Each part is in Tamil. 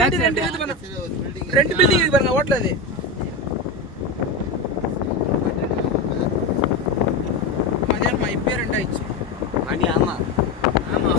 சைடு ரெண்டு இது பாருங்க. ரெண்டு பில்டிங் இருக்கு பாருங்க ஹோட்டல் அது. மதியானமா இப்பயே ரெண்டு ஆயிடுச்சு மணி ஆமா. ஆமா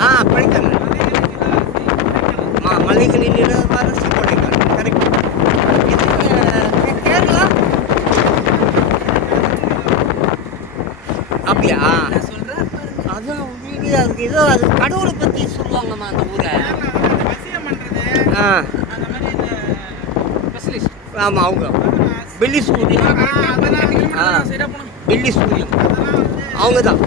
ஆ படித்தாங்க மலைகளில் இளவரசி கொடைக்கானல் கரெக்ட் இது கேரளா அப்படியா அதான் வீடு அதுக்கு ஏதோ அது கடவுளை பற்றி சொல்லுவாங்கம்மா அந்த ஊரை. ஆ. ஆமாம் அவங்க. வெள்ளி சூரியன். வெள்ளி சூரியன். அவங்க தான்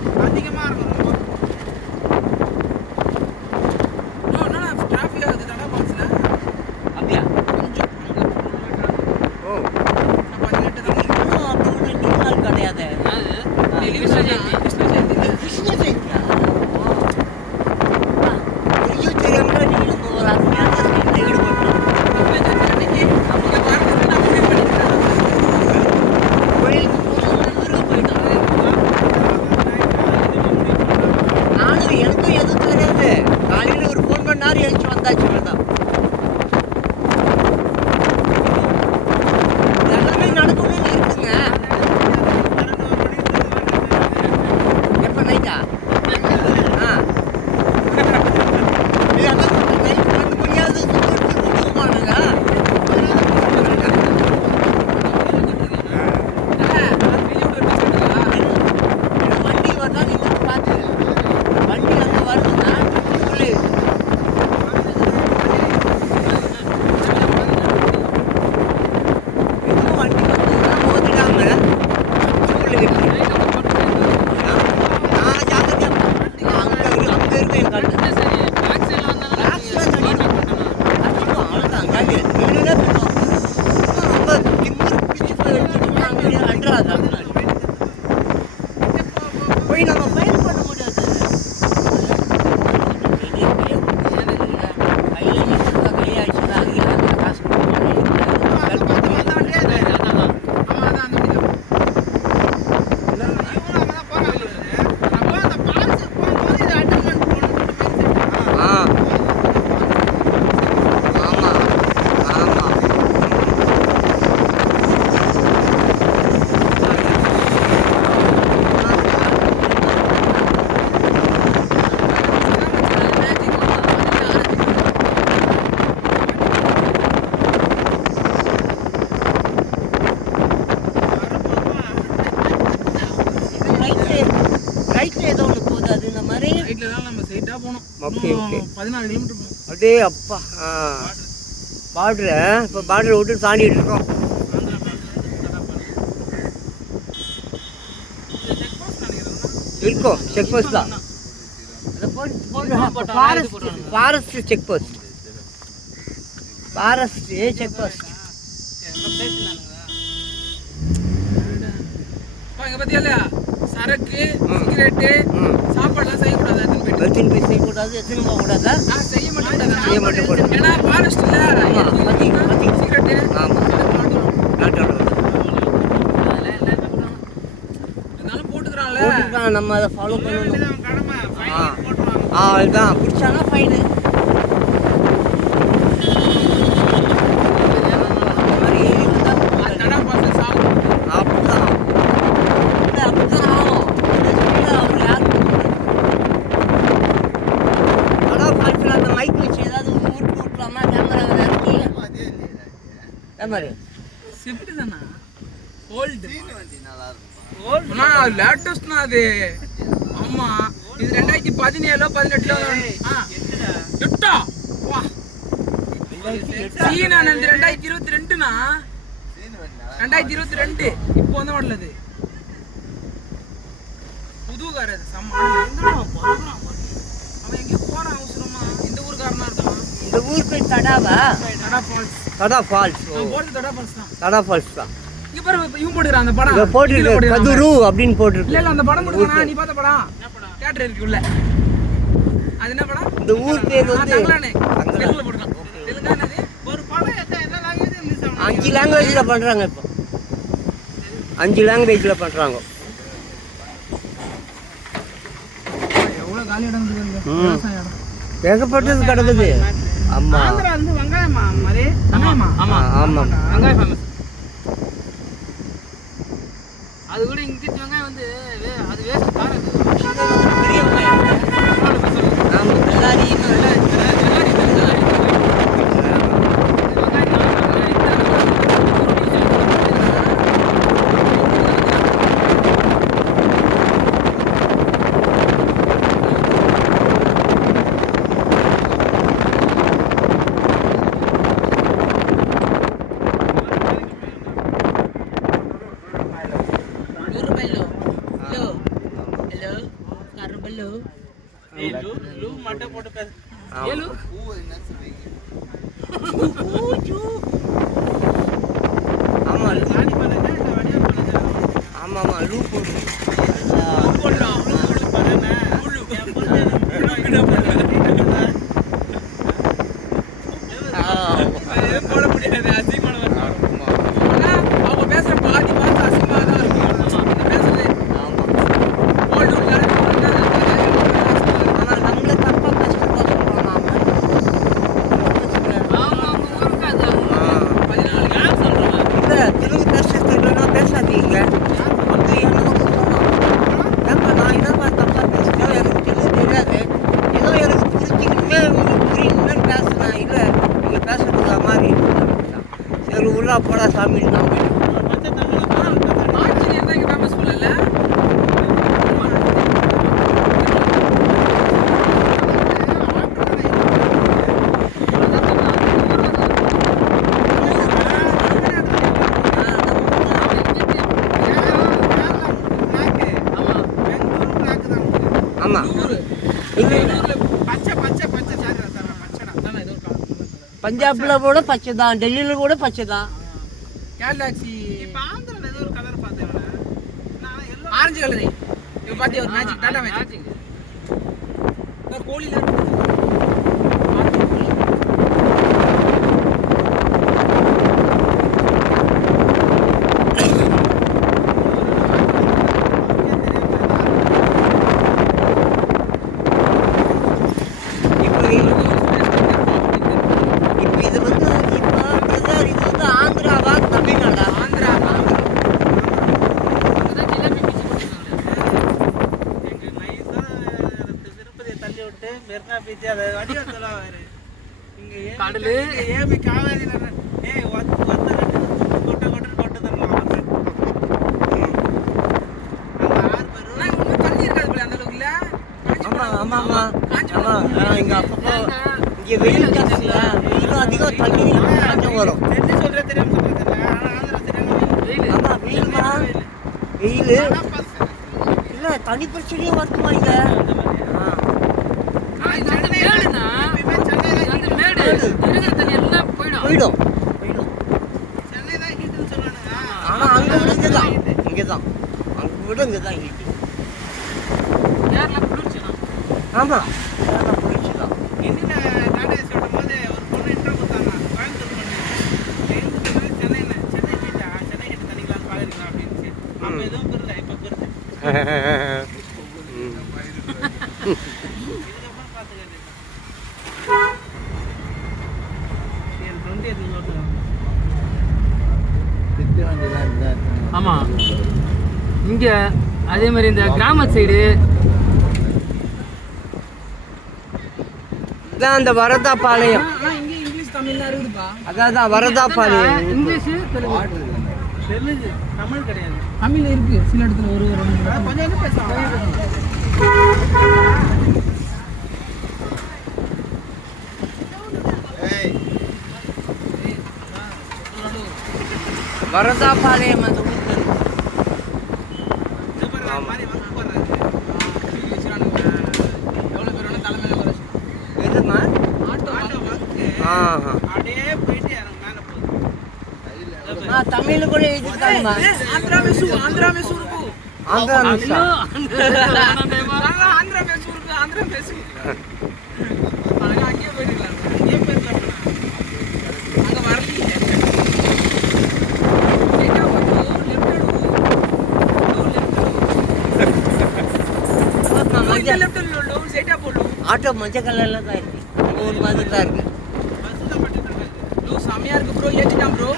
Great. சொல்லி நான் ஜாக்கிரதையா அங்கே அங்கே இருக்கு என் கண்ணு அவ்வளோதான் காலி இல்லைன்னா ரொம்ப திமிரு பிடிச்சி போய் எடுத்துட்டு அங்கே அன்றாது போய் நம்ம ஃபைல் பண்ண முடியாது ஆ ஆமாம் ஆமாம் ரைட்டில் ஏதோ ஒன்று போகுது அது இந்த மாதிரி Okay, okay. பதினாலு கிலோமீட்டர் அப்படியே அப்பா ஆ. பார்டரு இப்போ பார்டரை விட்டு தாண்டிட்டு இருக்கோம். இருக்கும் செக் போஸ்ட் தான். Forest forest check post forest check post? Cigarette. Cigarette சாப்பாடுலாம் செய்யக்கூடாது செய்யக்கூடாது எத்தனை போகக்கூடாது நான் செய்ய மாட்டேன் செய்ய மாட்டேன் போடு. ஏன்னா பாத்தீங்க, பாத்தீங்க. சிகரெட்டு ஆமாம் நாட்டோட போட்டுக்கிறான்ல. நம்ம அதை ஃபாலோ பண்ணணும். ஆ. அதுதான் பிடிச்சானா ஃபைனு மாதிரி. ஸ்விஃப்ட் தானா? ஓல்டு நல்லா இருக்கும் அண்ணா லேட்டஸ்ட்னா அது. ஆமா. இது ரெண்டாயிரத்தி பதினேழோ பதினெட்டுல. ஆ. எட்டா? வா. சீனா இந்த ரெண்டாயிரத்தி இருபத்தி ரெண்டுனா? ரெண்டாயிரத்தி இருபத்தி ரெண்டு. இப்போ வந்து மாடல் அது. புது கார் அது அவன் எங்கேயோ போறான் அவசரமா. இந்த ஊருக்காரனா இருக்கான்? இந்த ஊர் பேர் தடாவா? Tada falls. Tada falls Tada falls தான். தடா ஃபால்ஸ் தான். இங்க பாரு இப்ப இவன் போட்டுக்கிறான் அந்த படம். இங்க கீழே போட்டிருக்கு கதுரு அப்படின்னு போட்டிருக்கு. இல்ல அந்த படம் கொடுக்கணும். நீ பார்த்த படம்? தியேட்டர் இருக்கு உள்ள. அது என்ன படம்? இந்த ஊர் பேர் வந்து. தெலுங்குல போட்டுருக்கான் தெலுங்கா என்னது? ஒரு படம் எத்தனை லாங்குவேஜ் அஞ்சு லாங்குவேஜில் பண்ணுறாங்க இப்போ. அஞ்சு லாங்குவேஜில் பண்ணுறாங்க ஏகப்பட்டது கிடக்குது. ஆமாம் வெங்காயம் ஃபேமஸ் சாமி நான் போயிட்டேன் ஆஞ்சநேயர் தான் இங்க famous போல இல்ல? ஆமாம் ஊரு. இல்லை ஊர்ல பச்சை பச்சை சாரி பச்சைடா தானே ஏதோ ஒரு காலம் பஞ்சாப்ல கூட பச்சை தான் டெல்லியில் கூட பச்சை தான் கேரளாக்சி ஆரஞ்சு கலர் இப்ப பாத்தியா ஒரு மேஜிக் டாடா மேஜிக் ஒரு கோழில இப்போ இப்போ இது வந்து இப்போ பிரதர் இது வந்து ஆந்திராவா தமிழ்நாடா ஆந்திரா அங்கதான் ஜிலேபி பீச் போட்டுருக்காங்க தள்ளி விட்டு மெரினா பீச் அதை வடிவம் சொல்லுவாரு இங்க ஏபி கடலு. இங்க ஏபி காவேரி ஏய் ஒத்த ஒத்த கட்டு கொட்ட கொட்டு கொட்டு தரலாம் அந்த ஆறு பேரும் ஆனா ஒண்ணும் தண்ணி இருக்காது போல அந்த அளவுக்கு இல்ல ஆமா ஆமா ஆமா காஞ்சி ஆமா போன ஆ, இங்க அப்பப்போ இங்க வெயில் ஜாஸ்தியா வெயிலும் அதிகம் தண்ணி கொஞ்சம் வரும் தெரிஞ்சு சொல்றே தெரியாம சொல்றே தெரியல ஆனா ஆந்திரா தெரியாம வெயில் ஆமா வெயில்மா வெயில் இல்ல தனி பிரச்சனையும் வருமா இங்க. போயிடும். போயிடும். போயிடும். சென்னை தான் ஹீட்னு சொல்றானுங்க ஆனா அங்க விட இங்கதான். இங்கதான். அங்க விட இங்கதான் ஹீட்டு. கேரளா குளிர்ச்சினா ஆமா அதான் குளிர்ச்சிதான் இன்னில டாடா ஏசி ஓட்டும் போது ஒரு பொண்ணு இன்ட்ரோ கொடுத்தாங்க கோயம்புத்தூர் பொண்ணு எங்க சொன்னாங்க சென்னைன்னு சென்னை பீச்சா சென்னை ஹீட் தண்ணிக்கலாம் பாருங்களா அப்படின்னு அப்ப எதுவும் புரியல இப்ப புரியுது ம். இதுக்கப்புறம் பார்த்துக்கிறது சரி டுவெண்ட்டி எதுவும் ஓட்டுவாங்க ஆமா. இங்க அதே மாதிரி இந்த கிராம சைடு இதான் அந்த வரதா பாளையம் அதான் தான் வரதா பாரு இங்கிலீஷ் தெலுங்கு. தெலுங்கு தமிழ் கிடையாது. தமிழ் இருக்கு. சில இடத்துல ஒரு கொஞ்சம் கொஞ்சம் பேசுவாங்க வரதா பாளையம் அந்த ஊருக்கு போயிடலாம் அங்கேயே போயிடலாம். அங்க வரலீங்க. ஏகா வந்து லெஃப்ட் லெஃப்ட் லெஃப்ட் லோ சைடா போடு ஆட்டோ மஞ்சள் கலர்ல தான் இருக்கு. நம்ம ஊர் மாதிரி தான் இருக்கு பஸ்ஸு தான் பட்டு லோ செமையா இருக்கு ப்ரோ ஏத்திட்டான் ப்ரோ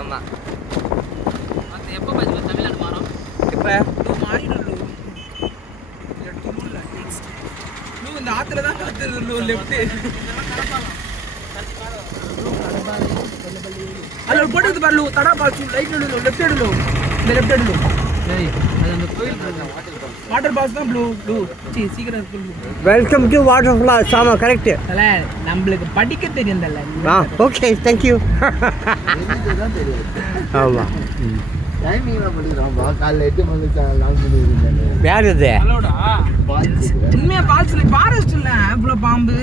ஆமா எப்போ பாஜி தமிழ்நாடு மாறும் இப்ப லோ மாறிடும் லோ லோ இந்த ஆத்துல தான் காத்துது லோ லெஃப்ட் அல்ல போட்டு பாரு லோ தடா பாச்சு ரைட் லோ லெஃப்ட் எடு லோ இந்த லெஃப்ட் வாட்டர் பால்ஸ் தான் ப்ளூ ப்ளூ சீ சீக்கிரம் வெல்கம் டு வாட்டர் ஃபால்ஸ் ஆமா கரெக்ட் தல நம்மளுக்கு படிக்க தெரியும் தல ஆ ஓகே ஆமா. மணிக்கு லாங் பண்ணிடுறேன் யார் இது உண்மையா பால்ஸ் இல்லை ஃபாரஸ்ட் இல்ல இவ்வளோ பாம்பு?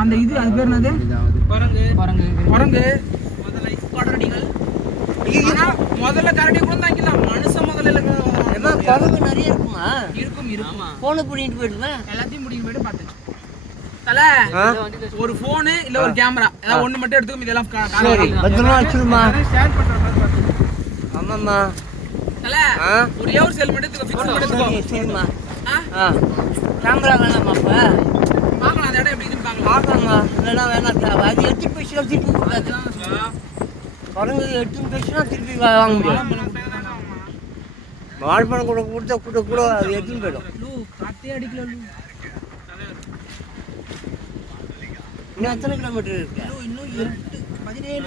அந்த இது அது பேர் என்னது? குரங்கு. குரங்கு. குரங்கு. முதல்ல முதல்ல கரடி கூட தான் வைக்கலாம் மனுஷன் முதல்ல. குரங்கு நிறைய இருக்குமா? இருக்கும் இருக்கும். போனை பண்ணிட்டு போயிடுவேன் எல்லாத்தையும் முடிக்க போயிட்டு பார்த்துச்சு தல ஒரு போனு இல்ல ஒரு கேமரா ஏதாவது ஒண்ணு மட்டும் எடுத்துக்கும் இதெல்லாம் சரி. பத்திரமா வச்சிருமா ஷேர் பண்ணுற மாதிரி பார்த்து ஆமாம்மா. தல ஒரே ஒரு செல் மட்டும் எடுத்துக்கோ ஃபிக்ஸ் எடுத்துக்கோ சரிம்மா. ஆ? ஆ. கேமரா வேணாமா அப்போ? பார்க்கலாம் அந்த இடம் எப்படி இருக்குன்னு பார்க்கலாம். இல்லைன்னா வேணாம் அது எடுத்து போயிடுச்சுன்னா திருப்பி கொடுக்காது குரங்கு எடுத்து போயிடுச்சுன்னா திருப்பி வாங்க முடியாது. வாழைப்பழம் கூட கொடுத்தா கூட கூட அது எடுத்துன்னு போயிடும். இன்னும் எத்தனை கிலோமீட்டர் இருக்கு? இன்னும் எட்டு பதினேழு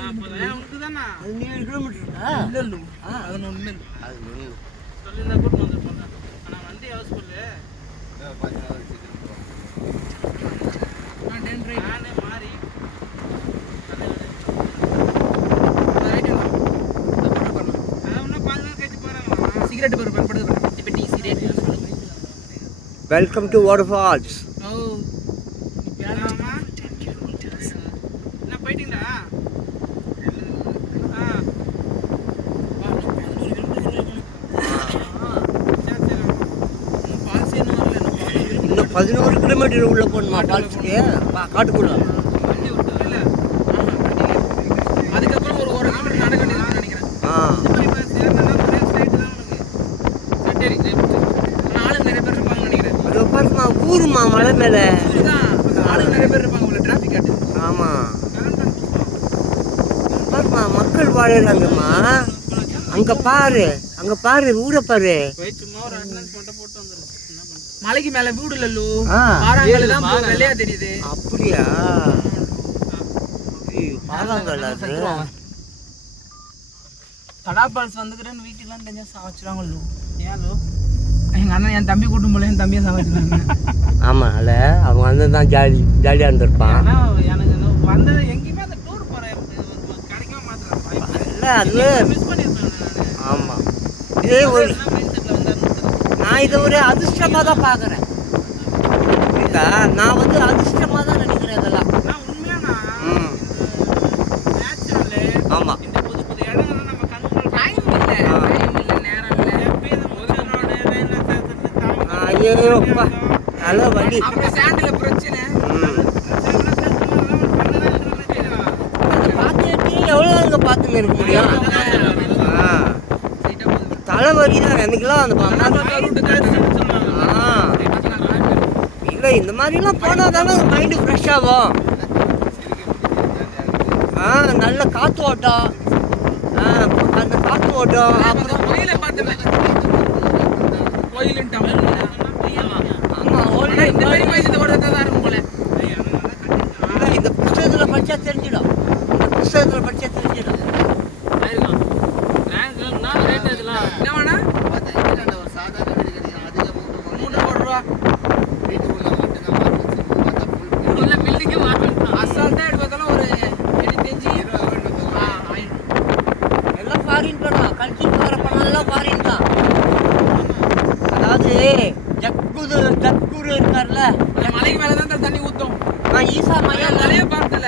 உனக்கு தானே? பதினேழு கிலோமீட்டர் இருக்கா? இல்ல லூ. ஆ அது ஒண்ணு அது ஒண்ணு. சொல்லியிருந்தா கூட்டு வந்துருப்பாங்க ஆனால் வண்டி ஹவுஸ்ஃபுல்லு ஆ டென் ரைட் நானே மாறி ரைட் அதான் இன்னும் பாஞ்சு நாள் கழிச்சு போகிறாங்க சிகரெட் பேர் பயன்படுது பெட்டி cigarette welcome to water falls இன்னும் பதினோரு கிலோமீட்டர் உள்ள போகணுமா ஃபால்ஸுக்கு காட்டுக்குள்ள வண்டி விட்டு இல்ல அதுக்கப்புறம் ஒரு ஒரு கிலோமீட்டர் நடக்க வேண்டியதுன்னு நினைக்கிறேன் ஆ இப்போ சேர்ந்தா ஒரே ஸ்ட்ரைட்டு தான் உனக்கு சட்டேரி ஆளுங்க நிறைய பேர் இருப்பாங்கன்னு நினைக்கிறேன் அது பாருமா ஊருமா மலை மேலே இதுதான் ஆளுங்க நிறைய பேர் இருப்பாங்க உள்ள டிராஃபிக் காட்டு ஆமா. பாருமா மக்கள் வாழறாங்கம்மா. அங்க பாரு அங்க பாரு ஊரை பாரு. மலைக்கு மேல வீடு இல்ல தெரியுது. அப்படியா? ஐயோ, பாறாங்கல் அது. கடா பால்ஸ் வந்துக்கிறேன்னு வீட்டுக்குலாம் தெரிஞ்சா சமைச்சிருவாங்க லூ. ஏன் லோ? எங்க அண்ணன் என் தம்பி கூட்டும் போல என் தம்பியை சமைச்சிருக்காங்க ஆமா அல்ல அவன் வந்து தான் ஜாலி ஜாலியா இருந்திருப்பான். எனக்கு வந்தது எங்கேயுமே அந்த டூர் போகிறேன் கிடைக்க மாட்டேன் இல்ல அது மிஸ் பண்ணியிருப்பேன் நான் ஆமா. இதே ஒரு என்ன மைண்ட் செட்டில் வந்தாருன்னு நான் இதை ஒரு அதிர்ஷ்டமா தான் பாக்குறேன் புரியுதா நான் வந்து அதிர்ஷ்டமா தான் நினைக்கிறேன் இதெல்லாம் நான் உண்மையானா ம் நேச்சுரலு ஆமா இந்த புது புது இடங்கள்லாம் நம்ம கண்ணு முன்னாடி டைம் இல்ல ஆ. டைம் இல்ல நேரம் இல்ல எப்பயும் இந்த முதல் ரோடு ரயில்வே ஸ்டேஷன் தாமரை ஐயோ அப்பா நல்ல வண்டி சாண்டில பிரச்சனை எவ்வளோ அங்கே பார்த்துன்னு இருக்க முடியும்? தலைவலி தான் எனக்குலாம் அந்த பார்த்தா ஆ இல்லை இந்த மாதிரிலாம் போனால் தானே மைண்டு ஃப்ரெஷ் ஆகும். ஆ நல்ல காற்று ஓட்டம். ஆ அந்த காற்று ஓட்டம். அப்புறம் கோயிலை பார்த்தேன் கோயிலுன்ட்டு ஆமா ஓல்டு ஆனா இந்த மாதிரி வயசு ஒரு தான் இருக்கும் போல. இந்த புஸ்தகத்தில் படித்தா தெரிஞ்சிடும். இந்த புஸ்தகத்துல படிச்சா தெரிஞ்சிடும் என்னவாண்ணா பார்த்தா இங்கிலாந்து ஒரு சாதாரண வீடு கிடைக்கும் அதிக மூணு கோடி மூணு கோடி ரூபா வீட்டுக்குள்ள மட்டும்தான் பார்த்து வச்சிருக்கோம். பார்த்தா full அசால்ட்டா எடுத்து பார்த்தாலும் ஒரு எனக்கு தெரிஞ்சு இருபது கோடி முப்பது ஆ, கோடி. ஆயிரம். எல்லாம் ஃபாரின் படம் கல்ச்சர் வர படம் எல்லாம் ஃபாரின் தான் அதாவது ஜக்குது ஜக்குரு இருக்கார்ல அந்த மலைக்கு மேல தான் தண்ணி ஊத்தும் நான் ஈசா மையா ஐயா மலையே பார்த்தல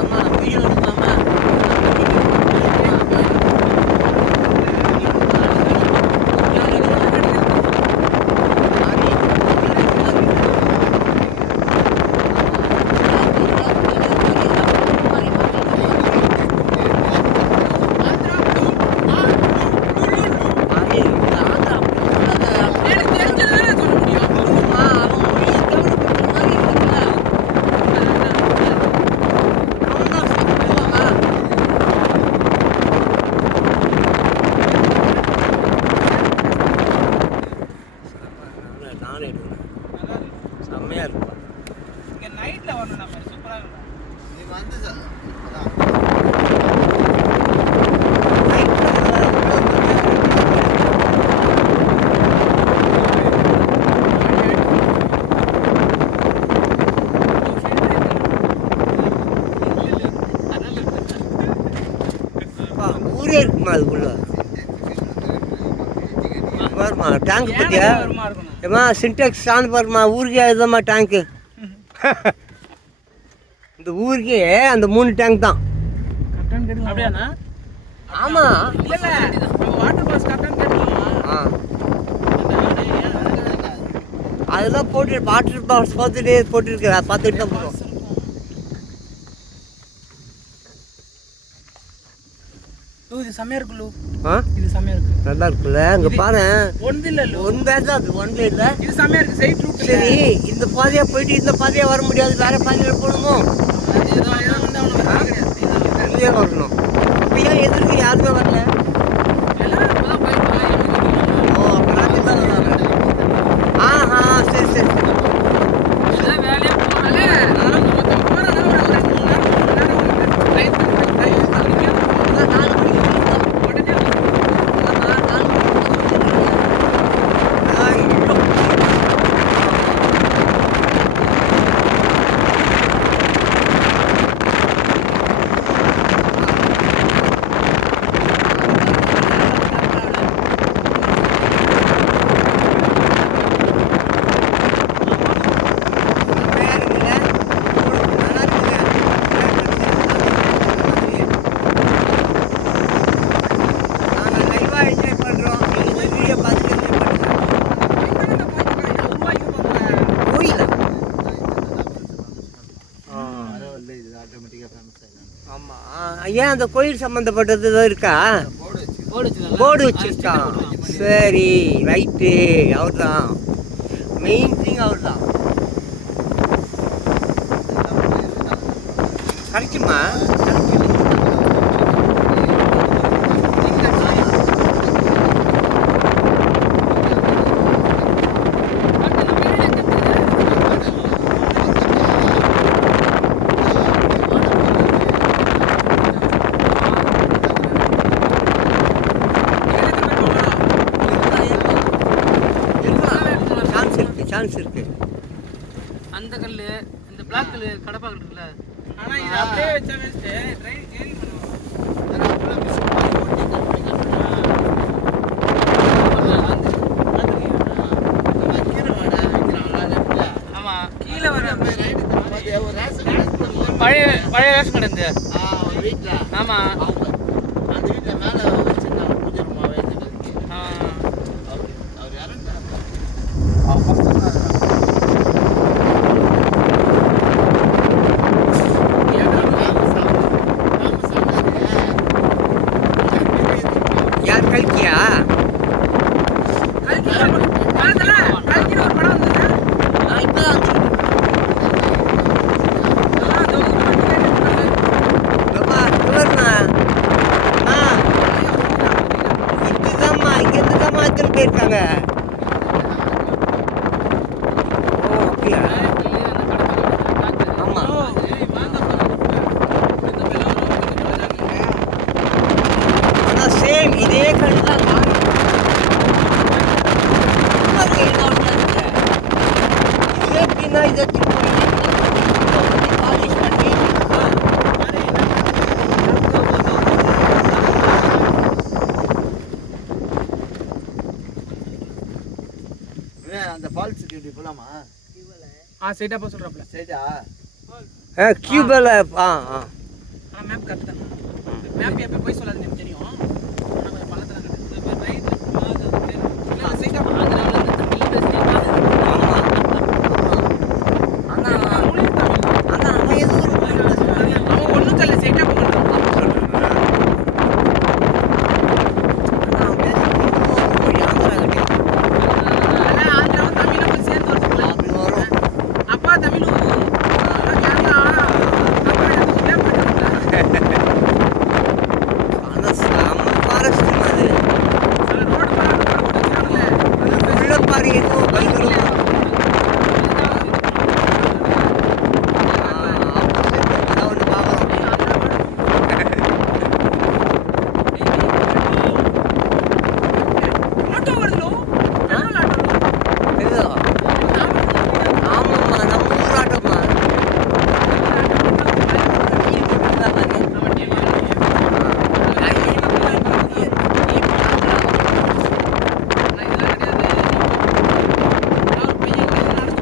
ஆமா வீடியோ எடுக்காம எனக்கு தெரிஞ்சதுதானே சொல்ல முடியும் நானே எடுக்கிறேன் செம்மையா இருக்கும் இங்க நைட்ல வரணும் நம்ம சூப்பரா இருக்கும் நீ வந்து ச- அதான். ஊரே இருக்குமா அதுக்குள்ள டேங்க் பத்தியா? வருமா இருக்கணும்? ஏமா சின்டெக்ஸ் ஆன் பாருமா ஊருக்கே இதுதாம்மா டேங்க்கு இந்த ஊருக்கே அந்த மூணு டேங்க் தான். அப்படியாண்ணா? ஆமா. இல்ல. இல்ல நம்ம வாட்டர் பாஸ் கரெக்டாக கேட்டுக்கலாம் ஆ. அதெல்லாம் போட்டு வாட்டர் பாக்ஸ் பார்த்துட்டு போட்டுருக்க பார்த்துட்டு தான் போகிறோம் லூ இது செம்மையா இருக்கு லூ ஆ? இது செம்மையா இருக்கு. நல்லா இருக்குல்ல? அங்கே பாரு. ஒன்று இல்ல லூ ஒன் பேர் தான் அது ஒன் பேர் இல்லை. இது செம்மையா இருக்கு சைட் ரூட் சரி இந்த பாதையா போயிட்டு இந்த பாதையா வர முடியாது. வேற பாதையில போகணுமோ? வரணும். இப்போ ஏன் எதிர்க்கு யாருமே வரல ஓ அப்போ ராத்திரி தான் வராங்க ஆஹா சரி சரி சரி அதான் நாலு மணிக்கு வந்தோம். அதான் நான் நாலு மணிக்கு வந்தோம். ஆ, இப்போ. செம்மையா இருக்குல்ல? நல்லா இருக்குங்க. நாங்க live ஆ enjoy பண்றோம். நீங்க இந்த video பார்த்துட்டு enjoy பண்ணுங்க. கோயிலா? வர வரல, இது automatic ஆ famous ஆயிடும். ஆமா ஏன் அந்த கோயில் சம்பந்தப்பட்டது ஏதோ இருக்கா? போர்டு வச்சு வச்சிருக்கான் சரி ரைட்டு. அவர் தான் மெயின் திங் அவர் தான் கிடைக்குமா இருக்கு சான்ஸ் இருக்கு அந்த கல்லு இந்த பிளாக் கல்லு கடப்பா கல் இருக்குல்ல ஆனா இது அப்படியே வச்சா வேஸ்ட் ட்ரை கேரி பண்ணுவோம் ஆமா கீழே வர பழைய ரேஷன் கடை இந்த. ஆமா அவங்க அந்த வீட்டுல மேல வச்சிருந்தாங்க பூஜை ரூமாவே இருந்ததுக்கு ஆ. அவர் அவர் இறந்தாரு அவர் ஃபர்ஸ்ட் யார் கல்கியா கல்கி காலத்துல கல்கின்னு ஒரு படம் வந்தது நான் இப்பதான் அதான் அது ஒரு படம் கேட்டு பாபா இவர்ண்ணா போயிருக்காங்க ஓ அப்படியா ஆமா ஆனா சேம் இதே கல் தான் இது எப்படின்னா இதை பாலிஷ் பண்ணி ஏன் அந்த ஃபால்ஸ் டியூட்டி போலாமா ஆ ஸ்ட்ரைட்டாக போக சொல்கிறாப்புல சரிடா கியூபில் ஆ ஆ ஆனால் மேப் கரெக்ட் தான் மேப் எப்போ போய் சொல்லாது எனக்கு தெரியும் ஆனா கொஞ்சம் பள்ளத்துல இருக்குது. இல்லை, straight ஆ போ. ஆனா அவனும் தமிழ். ஆனா அவன் ஏதோ ஒரு point ல சொன்னான். அவன் ஒண்ணும் தெரியல, straight ஆ போகணும். ஆனா அவன் பேசுறது இன்னும் ஒரு ஆந்திரா கிட்ட. ஆனா ஆந்திராவும் தமிழும் சேர்ந்து வருதுல்ல. அப்படி வரும். அப்பா தமிழும் ஆனா கேரளா, அப்பா எனக்கு பேப்பர் இருக்குல்ல. ஆனா செம forest ங்க அது. சில ரோடு போனா ரோடு போட்டு வச்சிருக்காங்கல்ல. உள்ள பாரு ஏதோ பயங்கரமா. ஆ, opposite. அதான் ஒண்ணு பார்க்கறோம். ஆட்டோ வருதுலோ பெட்ரோல் ஆட்டோ ஏதோ. ஆமாம்மா, நம்ம ஊர் ஆட்டோம்மா. இதுதான் பாரு. ஆ, இது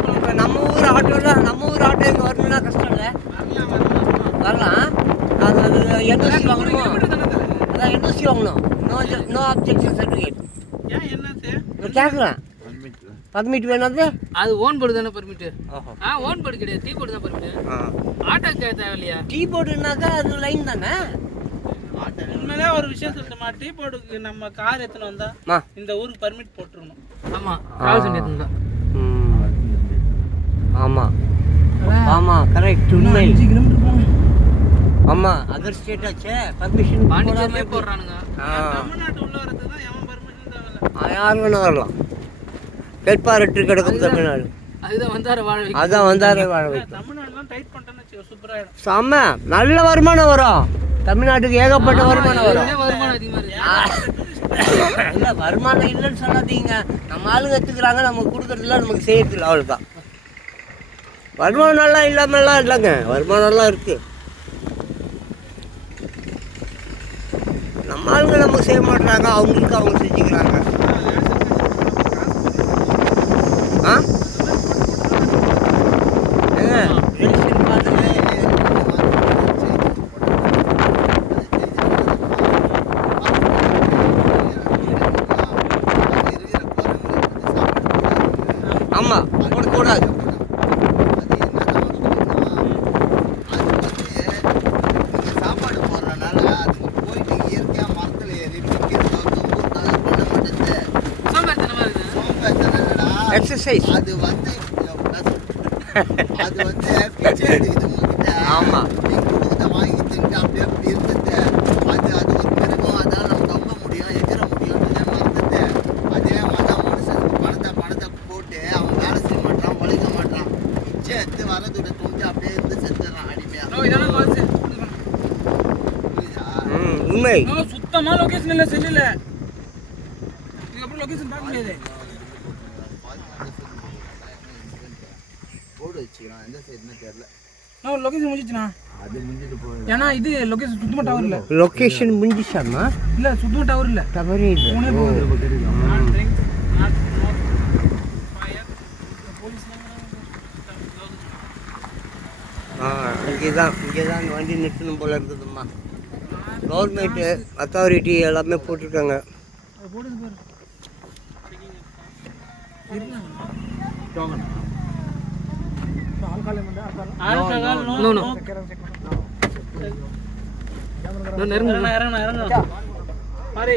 இப்ப நம்ம ஊர் ஆட்டோல நம்ம ஊர் ஆட்டோ இங்க வரணும்னா கஷ்டம் இல்ல வரலாம் அது அது என்ஓசி வாங்கணுமோ அதான் என்ஓசி வாங்கணும் நோ நோ அப்ஜெக்ஷன் சர்டிஃபிகேட் ஏன் கேட்குறேன் பர்மிட் வேணும் அது அது ஓன் போர்டு தானே பர்மிட் ஆ ஓன் போர்டு கிடையாது. டீ போர்டு தான் பர்மிட் ஆட்டோ தேவையில்லையா? டீ போர்டுனாக்கா அது லைன் தானே? உண்மையிலே ஒரு விஷயம் சொல்லட்டுமா? டீ போர்டுக்கு நம்ம கார் எத்தனை வந்தா? மா. இந்த ஊருக்கு பர்மிட் போட்டுருணும் ஆமா டிராவல்ஸ் இண்டியா தான் ம். ஆமா. ஆமா கரெக்ட் உண்மை. ஆமா அதர் ஸ்டேட் ஆச்சே. பர்மிஷன் பாண்டிச்சேரியே போடுறானுங்க. தமிழ்நாட்டு உள்ள வரதுக்கு தான் எவன் யார் வேணா வரலாம் வேட்பாளற்று கிடக்கும் தமிழ்நாடு. அதுதான் வந்தார வாழ செம்ம. நல்ல வருமானம் வரும். தமிழ்நாட்டுக்கு ஏகப்பட்ட வருமானம் வரும். இல்ல வருமானம் இல்லைன்னு சொல்லாதீங்க. நம்ம ஆளுங்க எடுத்துக்கிறாங்க நமக்கு கொடுக்கறதுல நமக்கு செய்யறதில்ல அவ்வளோதான் வருமானம்லாம் இல்லாமலாம் இல்லைங்க. வருமானம்லாம் இருக்கு. ஆளுங்க நமக்கு செய்ய மாட்டாங்க அவங்களுக்கு அவங்க செஞ்சுக்கிறாங்க. ஆ? அது வந்து அது வந்து பிச்சை எடுக்குது உங்ககிட்ட. ஆமா. வாங்கி தின்ட்டு அப்படியே அப்படி இருந்தது அது அது ஒரு மிருகம் அதால நம்ம தொங்க முடியும் எகிற முடியும் மறந்துட்டு அதே மாதிரி மனுஷனுக்கு பணத்தை பணத்தை போட்டு அவன் வேலை செய்ய மாட்டான் உழைக்க மாட்டான். பிச்சை எடுத்து வரதோட துண்டு அப்படியே இருந்து செத்துறான் அடிமையா. உண்மை. நோ, சுத்தமா லொகேஷன் இல்ல செல்லுல இதுக்கப்புறம் லொகேஷன் பார்க்க முடியாது. போர்டு வச்சுக்கிறான் எந்த சைடுன்னு தெரியல. லொகேஷன் முடிஞ்சிச்சுண்ணா அது முடிஞ்சிட்டு ஏன்னா இது லொகேஷன் சுத்தமா டவர் இல்ல. லொக்கேஷன் முடிஞ்சிச்சாமா இல்ல சுத்தமா டவர் இல்ல. போனே. போகுது ஆ. இங்கே தான் இங்கே தான் வண்டி நிறுத்தணும் போல இருக்குதும்மா. கவர்மெண்ட்டு அத்தாரிட்டி எல்லாமே போட்டிருக்காங்க. போடுது பாரு alcohol no No, no. No நெருங்க இறங்க இறங்க இறங்க பாரு